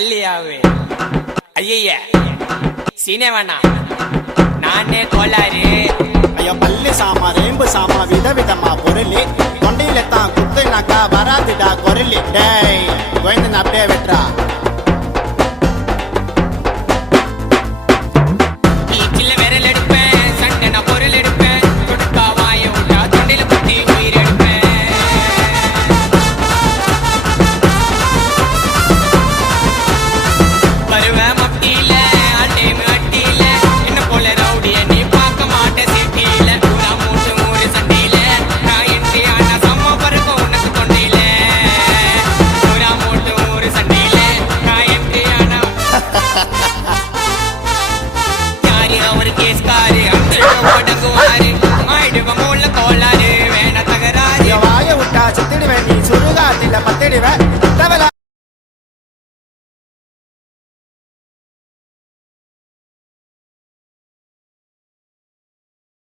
தள்ளியாவே ஐய சீனே வேணாம் நானே கோளாறு ஐயோ பல்லு சாமா ரேம்பு சாமா விதவிதமா பொருளி தொண்டையில தான் குத்துனாக்கா வராதுடா குரலி டேய் கோயந்தன் அப்படியே வெட்டுறா சில்ல விரல் எடுப்பேன் சண்டை நான் பொருள் எடுப்பேன் கொடுக்கா வாய விட்டா தொண்டையில குத்தி உயிர் எடுப்பேன் வருவேன் மட்டியில அட்டேமு அட்டியில என்ன போல ரவுடிய நீ பார்க்க மாட்ட சிட்டியில பூரா மூட்டு மூறு சண்டையில நான் என்று ஆனா சம்ம பறக்கும் உனக்கு தொண்டையில பூரா மூட்டு மூறு சண்டையில நான் என்று ஆனா யாரு அவரு கேஸ்காரு அந்த ஓடங்குவாரு ஆயிடுவ மூல கோளாறு வேண தகராறு வாய விட்டா செத்துடுவேன் நீ சுடுகாட்டில பத்திடுவேன்